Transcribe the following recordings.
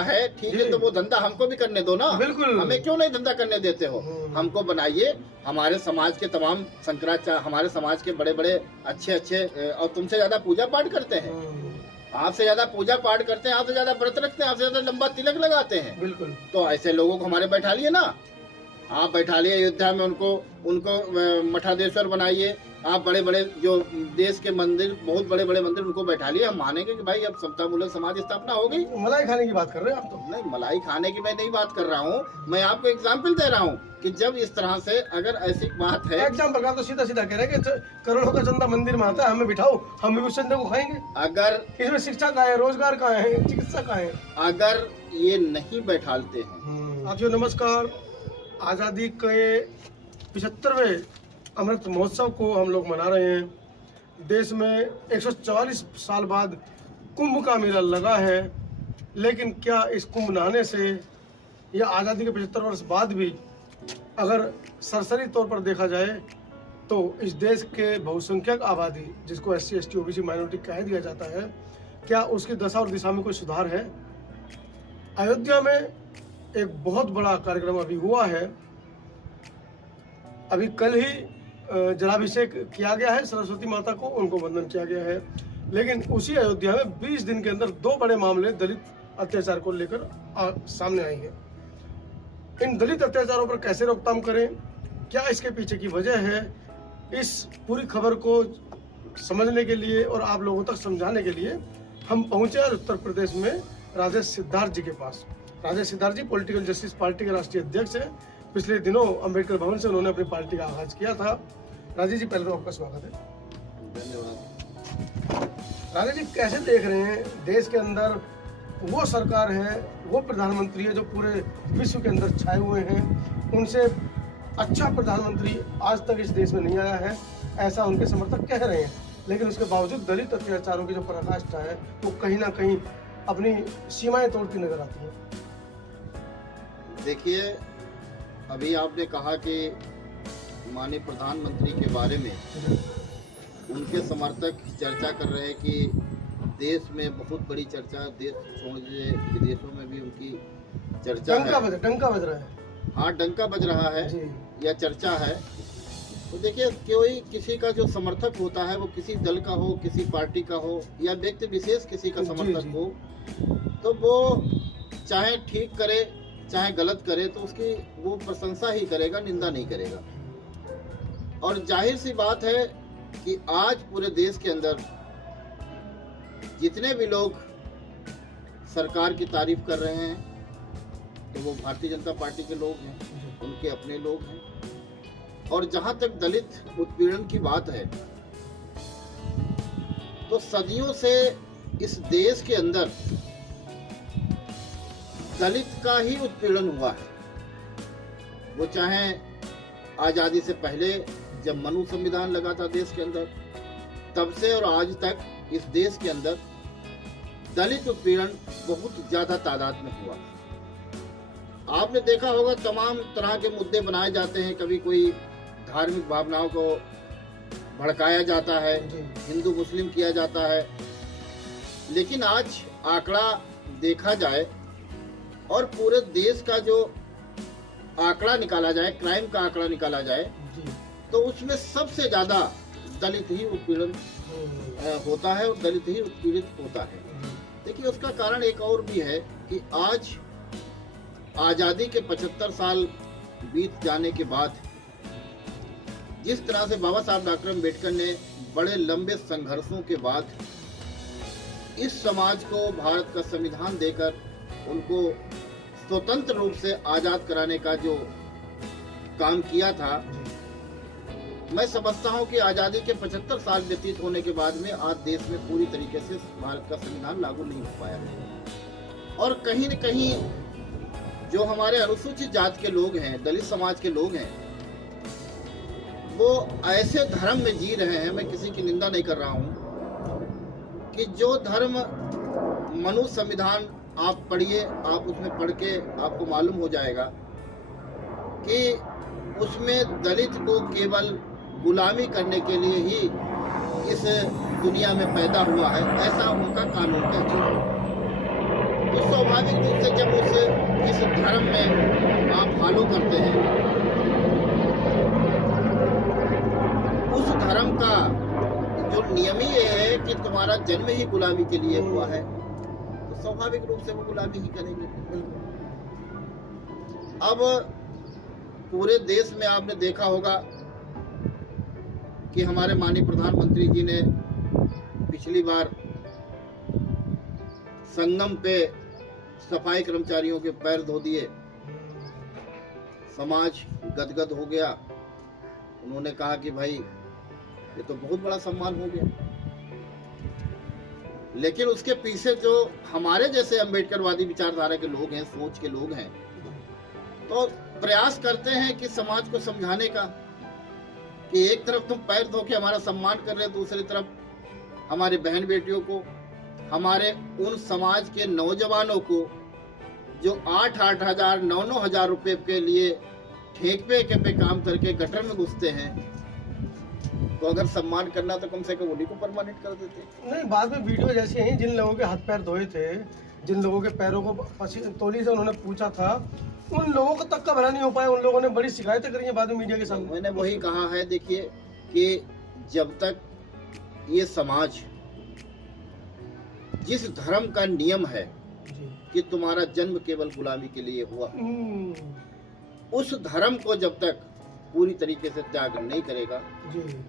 है, ठीक है, तो वो धंधा हमको भी करने दो ना। बिल्कुल, हमें क्यों नहीं धंधा करने देते हो? हमको बनाइए। हमारे समाज के तमाम शंकराचार्य, हमारे समाज के बड़े बड़े अच्छे और तुमसे ज्यादा पूजा पाठ करते हैं, आपसे ज्यादा पूजा पाठ करते हैं, आपसे ज्यादा व्रत रखते हैं, आपसे ज्यादा लंबा तिलक लगाते हैं। बिल्कुल। तो ऐसे लोगों को हमारे बैठा लिए ना, आप बैठा लिए अयोध्या में, उनको मठाधीश्वर बनाइए। आप बड़े बड़े जो देश के मंदिर, बहुत बड़े बड़े मंदिर, उनको बैठा लिए। हम मानेंगे कि भाई अब समतामूलक समाज स्थापना हो गई। मलाई खाने की बात कर रहे हैं आप तो? नहीं, मलाई खाने की मैं नहीं बात कर रहा हूँ, मैं आपको एग्जाम्पल दे रहा हूँ कि जब इस तरह से अगर ऐसी बात है। एग्जाम्पल का तो सीधा सीधा कह रहे हैं कि करोड़ों का चंदा मंदिर में आता है, हमें बिठाओ, हम भी उस चंदे को खाएंगे। अगर इसमें शिक्षा कहाँ है, रोजगार कहाँ है, चिकित्सा कहाँ है? अगर ये नहीं बैठालते हैं। साथियों नमस्कार, आज़ादी के 75वें अमृत महोत्सव को हम लोग मना रहे हैं। देश में 144 साल बाद कुंभ का मेला लगा है, लेकिन क्या इस कुंभ नहाने से या आज़ादी के 75 वर्ष बाद भी अगर सरसरी तौर पर देखा जाए तो इस देश के बहुसंख्यक आबादी, जिसको SC ST OBC माइनॉरिटी कह दिया जाता है, क्या उसकी दशा और दिशा में कोई सुधार है? अयोध्या में एक बहुत बड़ा कार्यक्रम अभी हुआ है। अभी कल ही जलाभिषेक किया गया है सरस्वती माता को, उनको वंदन किया गया है। लेकिन उसी अयोध्या में 20 दिन के अंदर 2 बड़े मामले दलित अत्याचार को लेकर सामने आई है। इन दलित अत्याचारों पर कैसे रोकथाम करें, क्या इसके पीछे की वजह है, इस पूरी खबर को समझने के लिए और आप लोगों तक समझाने के लिए हम पहुंचे आज उत्तर प्रदेश में राजेश सिद्धार्थ जी के पास। राजेश सिद्धार्थ जी पॉलिटिकल जस्टिस पार्टी के राष्ट्रीय अध्यक्ष हैं। पिछले दिनों अंबेडकर भवन से उन्होंने अपनी पार्टी का आगाज किया था। राजेश जी, पहले तो आपका स्वागत है। धन्यवाद। राजेश जी, कैसे देख रहे हैं देश के अंदर वो सरकार है, वो प्रधानमंत्री है जो पूरे विश्व के अंदर छाए हुए हैं, उनसे अच्छा प्रधानमंत्री आज तक इस देश में नहीं आया है, ऐसा उनके समर्थक कह रहे हैं, लेकिन उसके बावजूद दलित अत्याचारों की जो पराकाष्ठा है वो कहीं ना कहीं अपनी सीमाएं तोड़ती नजर आती है। देखिए, अभी आपने कहा कि माननीय प्रधानमंत्री के बारे में उनके समर्थक चर्चा कर रहे हैं कि देश में बहुत बड़ी चर्चा, देश छोड़ दीजिए विदेशों में भी उनकी चर्चा है। डंका बज रहा है। हाँ, डंका बज रहा है या चर्चा है। तो देखिए, कोई किसी का जो समर्थक होता है वो किसी दल का हो, किसी पार्टी का हो या व्यक्ति विशेष किसी का समर्थक हो, तो वो चाहे ठीक करे चाहे गलत करे तो उसकी वो प्रशंसा ही करेगा, निंदा नहीं करेगा। और जाहिर सी बात है कि आज पूरे देश के अंदर जितने भी लोग सरकार की तारीफ कर रहे हैं तो वो भारतीय जनता पार्टी के लोग हैं, उनके अपने लोग हैं। और जहां तक दलित उत्पीड़न की बात है तो सदियों से इस देश के अंदर दलित का ही उत्पीड़न हुआ है। वो चाहे आजादी से पहले जब मनु संविधान लगा था देश के अंदर, तब से और आज तक इस देश के अंदर दलित उत्पीड़न बहुत ज्यादा तादाद में हुआ। आपने देखा होगा तमाम तरह के मुद्दे बनाए जाते हैं, कभी कोई धार्मिक भावनाओं को भड़काया जाता है, हिंदू मुस्लिम किया जाता है। लेकिन आज आंकड़ा देखा जाए और पूरे देश का जो आंकड़ा निकाला जाए, क्राइम का आंकड़ा निकाला जाए, तो उसमें सबसे ज्यादा दलित ही उत्पीड़न होता है और दलित ही उत्पीड़ित होता है। देखिए, उसका कारण एक और भी है कि आज आजादी के 75 साल बीत जाने के बाद जिस तरह से बाबा साहब डॉक्टर अम्बेडकर ने बड़े लंबे संघर्षों के बाद इस समाज को भारत का संविधान देकर उनको स्वतंत्र रूप से आजाद कराने का जो काम किया था, मैं समझता हूं कि आजादी के 75 साल व्यतीत होने के बाद में आज देश में पूरी तरीके से भारत का संविधान लागू नहीं हो पाया है। और कहीं न कहीं जो हमारे अनुसूचित जाति के लोग हैं, दलित समाज के लोग हैं, वो ऐसे धर्म में जी रहे हैं, मैं किसी की निंदा नहीं कर रहा हूं, कि जो धर्म मनु संविधान आप पढ़िए, आप उसमें पढ़ के आपको मालूम हो जाएगा कि उसमें दलित को केवल गुलामी करने के लिए ही इस दुनिया में पैदा हुआ है, ऐसा उनका कानून कहता है। तो स्वाभाविक रूप से जब इस धर्म में आप फॉलो करते हैं, उस धर्म का जो नियम ही ये है कि तुम्हारा जन्म ही गुलामी के लिए हुआ है, तो स्वाभाविक रूप से वो गुलामी ही करेंगे। अब पूरे देश में आपने देखा होगा कि हमारे माननीय प्रधानमंत्री जी ने पिछली बार संगम पे सफाई कर्मचारियों के पैर धो दिए, समाज गदगद हो गया। उन्होंने कहा कि भाई ये तो बहुत बड़ा सम्मान हो गया, लेकिन उसके पीछे जो हमारे जैसे अम्बेडकरवादी विचारधारा के लोग हैं, सोच के लोग हैं, तो प्रयास करते हैं कि समाज को समझाने का कि एक तरफ तुम पैर धो के हमारा सम्मान कर रहे हो, दूसरी तरफ हमारी बहन बेटियों को, हमारे उन समाज के नौजवानों को जो 8-8 हजार 9-9 हजार रुपए के लिए ठेके पे काम करके गटर में घुसते हैं, तो अगर सम्मान करना तो कम से कम उन्हीं को परमानेंट कर देते। नहीं, बाद में वीडियो जैसी हैं, जिन लोगों के हाथ पैर धोए थे, जिन लोगों के पैरों को तौली से उन्होंने पूछा था, उन लोगों को तक का भला नहीं हो पाया। उन लोगों ने बड़ी शिकायतें करी हैं बाद में मीडिया के सामने। मैंने वही कहा है, देखिए कि जब तक ये समाज जिस धर्म का नियम है कि तुम्हारा जन्म केवल गुलामी के लिए हुआ, उस धर्म को जब तक पूरी तरीके से त्याग नहीं करेगा,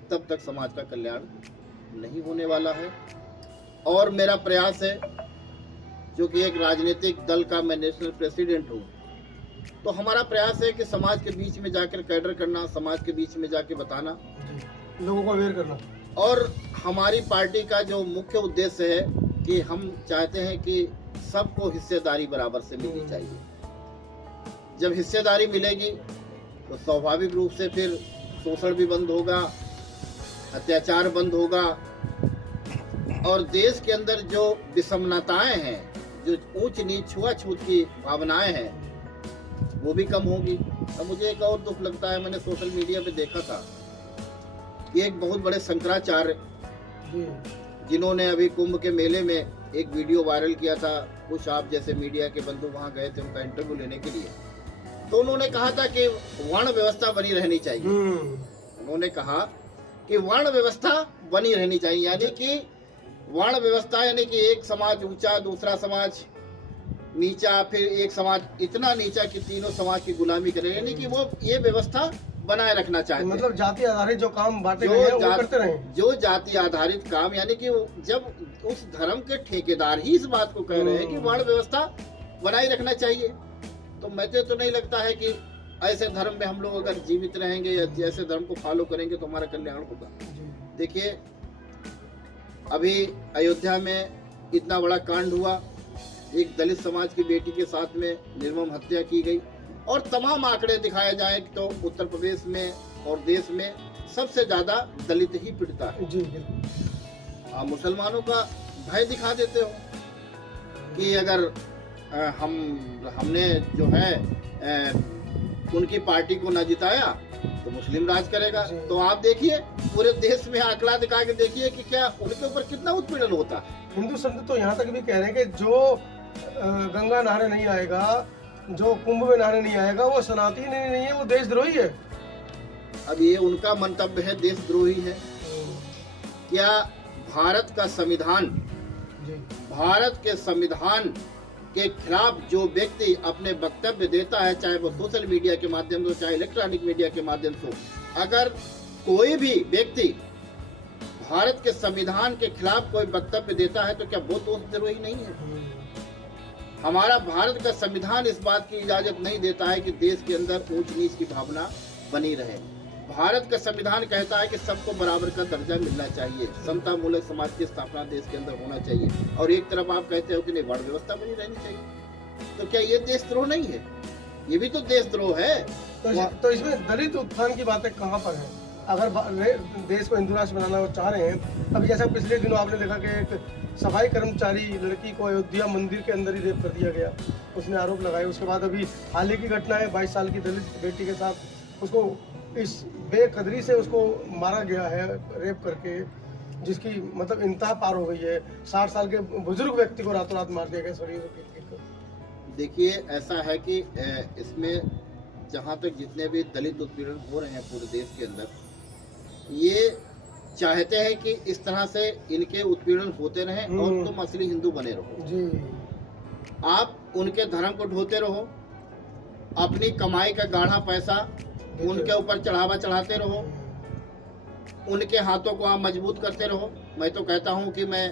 तब तक समाज का कल्याण नहीं होने वाला है। और मेरा प्रयास है, जो कि एक राजनीतिक दल का मैं नेशनल प्रेसिडेंट हूँ, तो हमारा प्रयास है कि समाज के बीच में जाकर कैडर करना, समाज के बीच में जाके बताना, लोगों को अवेयर करना। और हमारी पार्टी का जो मुख्य उद्देश्य है कि हम चाहते हैं कि सबको हिस्सेदारी बराबर से मिलनी चाहिए। जब हिस्सेदारी मिलेगी तो स्वाभाविक रूप से फिर शोषण भी बंद होगा, अत्याचार बंद होगा, और देश के अंदर जो विषमताएं हैं, जो ऊंच नीच छुआछूत की भावनाएं हैं, वो भी कम होगी। अब मुझे एक और दुख लगता है, मैंने सोशल मीडिया पे देखा था कि एक बहुत बड़े शंकराचार्य, जिन्होंने अभी कुंभ के मेले में एक वीडियो वायरल किया था, कुछ आप जैसे मीडिया के बंधु वहां गए थे उनका इंटरव्यू लेने के लिए, तो उन्होंने कहा था कि वर्ण व्यवस्था बनी रहनी चाहिए। उन्होंने कहा कि वर्ण व्यवस्था बनी रहनी चाहिए, यानी कि वर्ण व्यवस्था यानी कि एक समाज ऊंचा, दूसरा समाज नीचा, फिर एक समाज इतना नीचा कि तीनों समाज की गुलामी करे, यानी कि वो ये व्यवस्था बनाए रखना चाहते हैं। मतलब जाति आधारित जो काम बांटे गए हैं, वो करते रहे। जो जाति आधारित काम, यानी कि जब उस धर्म के ठेकेदार ही इस बात को कह रहे हैं कि वर्ण व्यवस्था बनाए रखना चाहिए, तो मुझे तो नहीं लगता है कि ऐसे धर्म में हम लोग अगर जीवित रहेंगे या ऐसे धर्म को फॉलो करेंगे तो हमारा कल्याण होगा। देखिए, अभी अयोध्या में इतना बड़ा कांड हुआ, एक दलित समाज की बेटी के साथ में निर्मम हत्या की गई, और तमाम आंकड़े दिखाए जाए तो उत्तर प्रदेश में और देश में सबसे ज्यादा दलित ही पीड़िता है। जी, आप मुसलमानों का भय दिखा देते हो कि अगर हमने जो है उनकी पार्टी को न जिताया तो मुस्लिम राज करेगा। तो आप देखिए पूरे देश में आंकड़ा दिखा के देखिए कि क्या उनके ऊपर कितना उत्पीड़न होता है। हिंदू संत तो यहाँ तक भी कह रहे हैं कि जो गंगा नहाने नहीं आएगा, जो कुंभ में नहाने नहीं आएगा, वो सनातनी नहीं है, वो देशद्रोही है। अब ये उनका मंतव्य है, देशद्रोही है। क्या भारत का संविधान, भारत के संविधान के खिलाफ जो व्यक्ति अपने वक्तव्य देता है, चाहे वो सोशल मीडिया के माध्यम से, चाहे इलेक्ट्रॉनिक मीडिया के माध्यम से, अगर कोई भी व्यक्ति भारत के संविधान के खिलाफ कोई वक्तव्य देता है तो क्या वो देशद्रोही नहीं है? हमारा भारत का संविधान इस बात की इजाजत नहीं देता है कि देश के अंदर ऊंच नीच की भावना बनी रहे। भारत का संविधान कहता है कि सबको बराबर का दर्जा मिलना चाहिए, समता मूलक समाज की स्थापना देश के अंदर होना चाहिए, और एक तरफ आप कहते हो कि नहीं वर्ण व्यवस्था बनी रहनी चाहिए। तो क्या ये देशद्रोह नहीं है? ये भी तो देशद्रोह है। तो इसमें दलित उत्थान की बातें कहाँ पर है? अगर देश को हिंदू राष्ट्र बनाना चाह रहे हैं, अभी जैसा पिछले दिनों आपने देखा कि एक सफाई कर्मचारी लड़की को अयोध्या मंदिर के अंदर ही रेप कर दिया गया, उसने आरोप लगाए। उसके बाद अभी हाल ही की घटना है, 22 साल की दलित बेटी के साथ, उसको इस बेकदरी से उसको मारा गया है रेप करके, जिसकी मतलब इंतहा पार हो गई है। 60 साल के बुजुर्ग व्यक्ति को रातों रात मार दिया गया, देखिए ऐसा है कि इसमें जहाँ तक जितने भी दलित उत्पीड़न हो रहे हैं पूरे देश के अंदर, ये चाहते हैं कि इस तरह से इनके उत्पीड़न होते रहें और तुम असली हिंदू बने रहो जी। आप उनके धर्म को ढोते रहो, अपनी कमाई का गाढ़ा पैसा उनके ऊपर चढ़ावा चढ़ाते रहो, उनके हाथों को आप मजबूत करते रहो। मैं तो कहता हूं कि मैं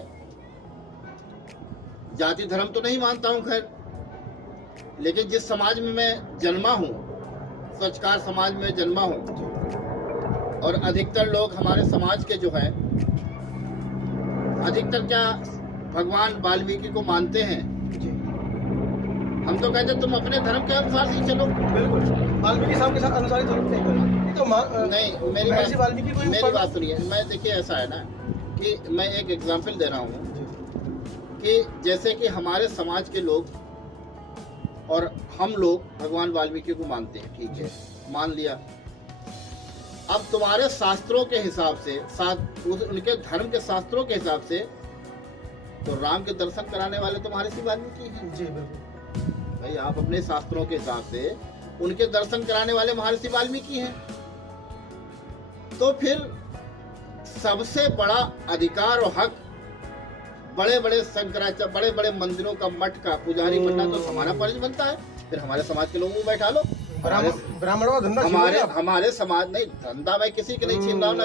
जाति धर्म तो नहीं मानता हूं खैर, लेकिन जिस समाज में मैं जन्मा हूं, सचकार समाज में जन्मा हूं, और अधिकतर लोग हमारे समाज के जो है, अधिकतर क्या भगवान वाल्मीकि को मानते हैं। जी। हम तो कहते तुम अपने धर्म के अनुसार ही चलो। बिल्कुल, वाल्मीकि साहब के साथ अनुसार ही चलो। नहीं तो नहीं, मेरी बात सुनिए। मैं देखिए ऐसा है ना कि मैं एक एग्जाम्पल दे रहा हूँ कि जैसे कि हमारे समाज के लोग और हम लोग भगवान वाल्मीकि को मानते हैं, ठीक है, मान लिया। अब तुम्हारे शास्त्रों के हिसाब से, उनके धर्म के शास्त्रों के हिसाब से तो राम के दर्शन कराने वाले तो महर्षि वाल्मीकि हैं। जी बिल्कुल भाई, आप अपने शास्त्रों के हिसाब से उनके दर्शन कराने वाले महर्षि वाल्मीकि हैं। तो फिर सबसे बड़ा अधिकार और हक बड़े बड़े शंकराचार्य, बड़े बड़े मंदिरों का मठ का पुजारी बनना तो हमारा फर्ज बनता है। फिर हमारे समाज के लोगों को बैठा लो। ब्राह्मणों का धंधा हमारे समाज नहीं, धंधा मैं किसी के नहीं छीन रहा हूँ,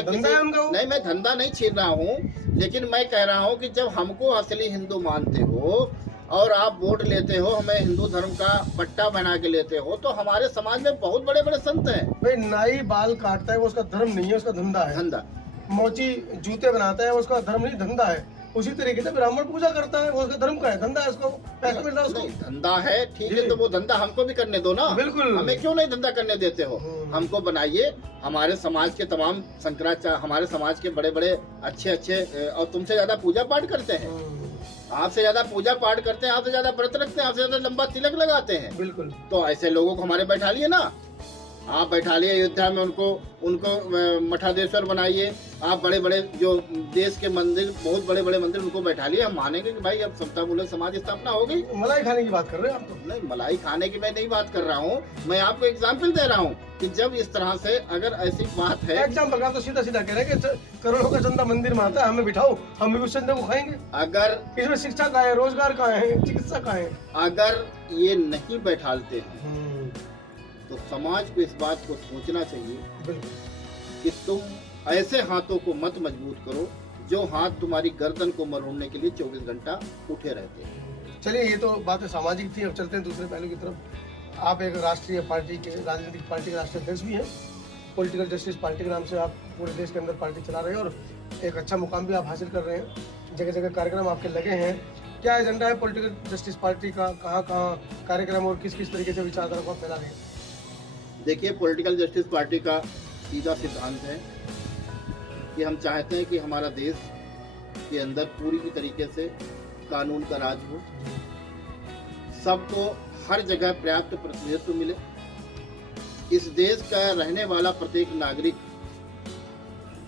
नहीं मैं धंधा नहीं छीन रहा हूँ, लेकिन मैं कह रहा हूँ कि जब हमको असली हिंदू मानते हो और आप वोट लेते हो, हमें हिंदू धर्म का पट्टा बना के लेते हो, तो हमारे समाज में बहुत बड़े बड़े संत हैं। भाई, नाई बाल काटता है वो उसका धर्म नहीं है, उसका धंधा है। धंधा। मोची जूते बनाता है वो उसका धर्म नहीं, धंधा है। उसी तरीके से ब्राह्मण पूजा करता है, वो उसका धर्म का है, धंधा है, उसको पैसा मिल रहा है उसको। धंधा है, ठीक है, तो वो धंधा हमको भी करने दो ना। बिल्कुल। हमें क्यों नहीं धंधा करने देते हो? हमको बनाइए। हमारे समाज के तमाम शंकराचार्य, हमारे समाज के बड़े बड़े अच्छे और तुमसे ज्यादा पूजा पाठ करते हैं, आपसे ज्यादा पूजा पाठ करते हैं, आपसे ज्यादा व्रत रखते हैं, आपसे ज्यादा लंबा तिलक लगाते हैं। बिल्कुल। तो ऐसे लोगों को हमारे बैठा लिए ना, आप बैठा लिए अयोध्या में, उनको मठाधीश्वर बनाइए। आप बड़े बड़े जो देश के मंदिर, बहुत बड़े बड़े मंदिर, उनको बैठा लिए। हम मानेंगे कि भाई अब समता मूलक समाज स्थापना हो गई। मलाई खाने की बात कर रहे हैं आप तो? नहीं, मलाई खाने की मैं नहीं बात कर रहा हूँ, मैं आपको एग्जाम्पल दे रहा हूँ कि जब इस तरह से अगर ऐसी बात है। एग्जाम्पल आप तो सीधा सीधा कह रहे हैं कि करोड़ों का चंदा मंदिर में आता है, हमें बिठाओ, हम भी उस चंदे को खाएंगे। अगर इसमें शिक्षा का है, रोजगार का है, चिकित्सा का है। अगर ये नहीं बैठालते हैं तो समाज को इस बात को सोचना चाहिए कि तुम ऐसे हाथों को मत मजबूत करो जो हाथ तुम्हारी गर्दन को मरोड़ने के लिए 24 घंटा उठे रहते हैं। चलिए, ये तो बातें सामाजिक थी। अब चलते हैं दूसरे पहलू की तरफ। आप एक राष्ट्रीय पार्टी के, राजनीतिक पार्टी के राष्ट्रीय अध्यक्ष भी हैं। पॉलिटिकल जस्टिस पार्टी के नाम से आप पूरे देश के अंदर पार्टी चला रहे हैं और एक अच्छा मुकाम भी आप हासिल कर रहे हैं। जगह जगह कार्यक्रम आपके लगे हैं। क्या एजेंडा है पॉलिटिकल जस्टिस पार्टी का? कहाँ कहाँ कार्यक्रम और किस किस तरीके से विचारधारा को फैला रहे हैं? देखिए, पॉलिटिकल जस्टिस पार्टी का सीधा सिद्धांत है कि हम चाहते हैं कि हमारा देश के अंदर पूरी तरीके से कानून का राज हो, सबको हर जगह पर्याप्त प्रतिनिधित्व मिले। इस देश का रहने वाला प्रत्येक नागरिक,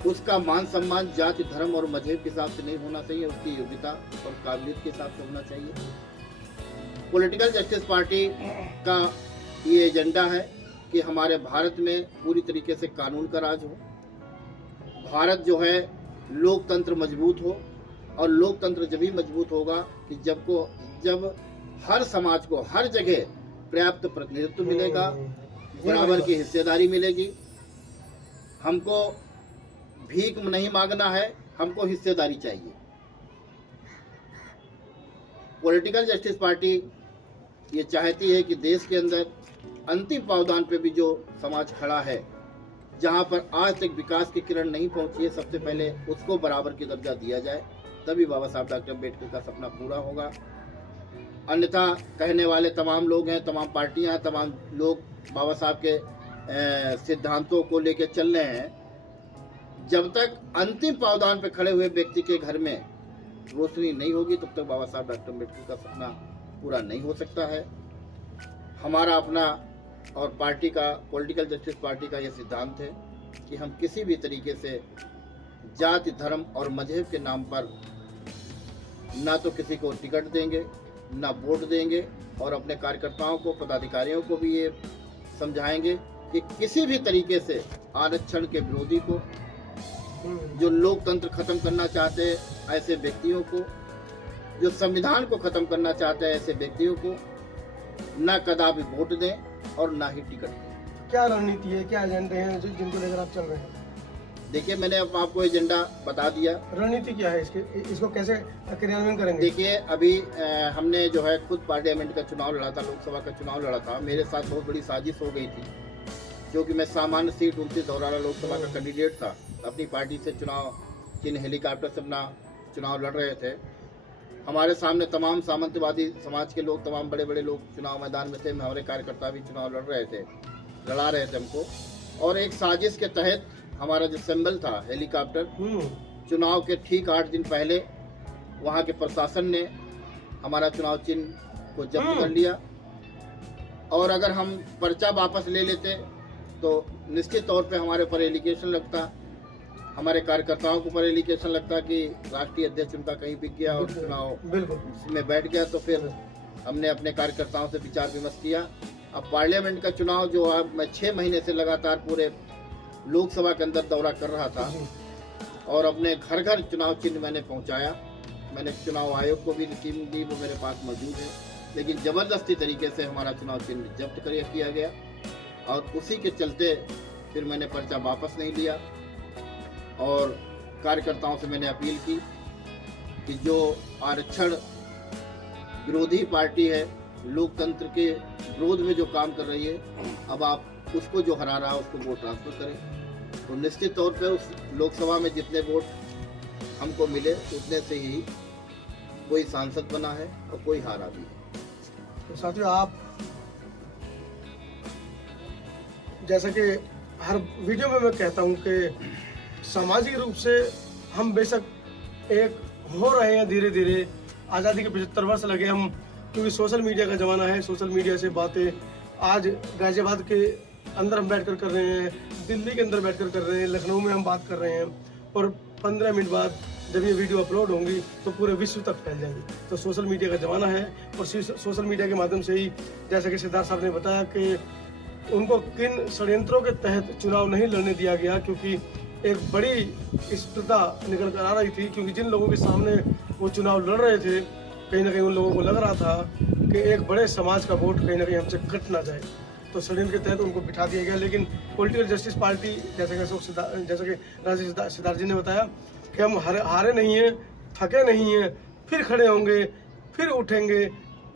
उसका मान सम्मान जाति, धर्म और मजहब के हिसाब से नहीं होना चाहिए, उसकी योग्यता और काबिलियत के हिसाब से होना चाहिए। पॉलिटिकल जस्टिस पार्टी का ये एजेंडा है कि हमारे भारत में पूरी तरीके से कानून का राज हो, भारत जो है लोकतंत्र मजबूत हो, और लोकतंत्र जब भी मजबूत होगा कि जब हर समाज को हर जगह पर्याप्त प्रतिनिधित्व मिलेगा, बराबर की हिस्सेदारी मिलेगी। हमको भीख नहीं मांगना है, हमको हिस्सेदारी चाहिए। पॉलिटिकल जस्टिस पार्टी ये चाहती है कि देश के अंदर अंतिम पावदान पे भी जो समाज खड़ा है, जहाँ पर आज तक विकास की किरण नहीं पहुंची है, सबसे पहले उसको बराबर की दर्जा दिया जाए, तभी बाबा साहब डॉक्टर अम्बेडकर का सपना पूरा होगा। अन्यथा कहने वाले तमाम लोग हैं, तमाम पार्टियां, तमाम लोग बाबा साहब के सिद्धांतों को लेकर चल रहे हैं। जब तक अंतिम पावदान पे खड़े हुए व्यक्ति के घर में रोशनी नहीं होगी, तब तक बाबा साहब डॉक्टर अम्बेडकर का सपना पूरा नहीं हो सकता है। हमारा अपना और पार्टी का, पॉलिटिकल जस्टिस पार्टी का यह सिद्धांत है कि हम किसी भी तरीके से जाति, धर्म और मजहब के नाम पर ना तो किसी को टिकट देंगे, ना वोट देंगे और अपने कार्यकर्ताओं को, पदाधिकारियों को भी ये समझाएंगे कि किसी भी तरीके से आरक्षण के विरोधी को, जो लोकतंत्र खत्म करना चाहते हैं ऐसे व्यक्तियों को, जो संविधान को खत्म करना चाहते हैं ऐसे व्यक्तियों को ना कदापि वोट दें और ना ही टिकट दें। क्या रणनीति है, क्या एजेंडे हैं जिनको लेकर आप चल रहे हैं? देखिए, मैंने अब आपको एजेंडा बता दिया। रणनीति क्या है इसको कैसे क्रियान्वयन करेंगे? देखिए, अभी हमने जो है खुद पार्लियामेंट का चुनाव लड़ा था, लोकसभा का चुनाव लड़ा था। मेरे साथ बहुत बड़ी साजिश हो गई थी, क्योंकि मैं सामान्य सीट 29 धौराला लोकसभा का कैंडिडेट था। अपनी पार्टी से चुनाव चिन्ह हेलीकॉप्टर से अपना चुनाव लड़ रहे थे। हमारे सामने तमाम सामंतवादी समाज के लोग, तमाम बड़े बड़े लोग चुनाव मैदान में थे। हमारे कार्यकर्ता भी चुनाव लड़ा रहे थे हमको। और एक साजिश के तहत हमारा जो सिंबल था हेलीकॉप्टर, चुनाव के ठीक 8 दिन पहले वहाँ के प्रशासन ने हमारा चुनाव चिन्ह को जब्त कर लिया। और अगर हम पर्चा वापस ले लेते तो निश्चित तौर पे हमारे ऊपर एलिगेशन लगता, हमारे कार्यकर्ताओं के ऊपर एलिगेशन लगता कि राष्ट्रीय अध्यक्ष उनका कहीं बिक गया और चुनाव में बैठ गया। तो फिर हमने अपने कार्यकर्ताओं से विचार विमर्श किया। अब पार्लियामेंट का चुनाव जो अब मैं 6 महीने से लगातार पूरे लोकसभा के अंदर दौरा कर रहा था और अपने घर घर चुनाव चिन्ह मैंने पहुंचाया। मैंने चुनाव आयोग को भी रिसीव दी, वो मेरे पास मौजूद है। लेकिन ज़बरदस्ती तरीके से हमारा चुनाव चिन्ह जब्त किया गया और उसी के चलते फिर मैंने पर्चा वापस नहीं लिया। और कार्यकर्ताओं से मैंने अपील की कि जो आरक्षण विरोधी पार्टी है, लोकतंत्र के विरोध में जो काम कर रही है, अब आप उसको जो हरा रहा है उसको वोट ट्रांसफर करें। तो निश्चित तौर पे उस लोकसभा में जितने वोट हमको मिले उतने से ही कोई सांसद बना है और कोई हारा भी है। तो साथियों, आप जैसा कि हर वीडियो में मैं कहता हूं कि सामाजिक रूप से हम बेशक एक हो रहे हैं धीरे धीरे। आज़ादी के 75 वर्ष लगे हम, क्योंकि सोशल मीडिया का ज़माना है। सोशल मीडिया से बातें आज गाजियाबाद के अंदर हम बैठकर कर रहे हैं, दिल्ली के अंदर बैठकर कर रहे हैं, लखनऊ में हम बात कर रहे हैं, और 15 मिनट बाद जब ये वीडियो अपलोड होंगी तो पूरे विश्व तक फैल जाएंगी। तो सोशल मीडिया का ज़माना है और सोशल मीडिया के माध्यम से ही, जैसा कि सिद्धार्थ साहब ने बताया कि उनको किन षड्यंत्रों के तहत चुनाव नहीं लड़ने दिया गया, क्योंकि एक बड़ी स्पर्धा निकल कर आ रही थी। क्योंकि जिन लोगों के सामने वो चुनाव लड़ रहे थे, कहीं ना कहीं उन लोगों को लग रहा था कि एक बड़े समाज का वोट कहीं ना कहीं हमसे कट ना जाए, तो षड्यंत्र के तहत उनको बिठा दिया गया। लेकिन पॉलिटिकल जस्टिस पार्टी, जैसा कि राजेश सिद्धार्थ जी ने बताया कि हम हारे नहीं हैं, थके नहीं हैं, फिर खड़े होंगे, फिर उठेंगे,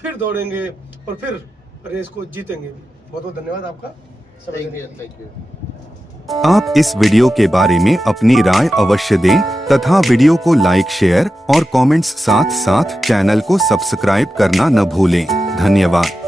फिर दौड़ेंगे और फिर रेस को जीतेंगे। बहुत बहुत धन्यवाद आपका। Thank you. आप इस वीडियो के बारे में अपनी राय अवश्य दें तथा वीडियो को लाइक, शेयर और कमेंट्स साथ साथ चैनल को सब्सक्राइब करना न भूलें। धन्यवाद।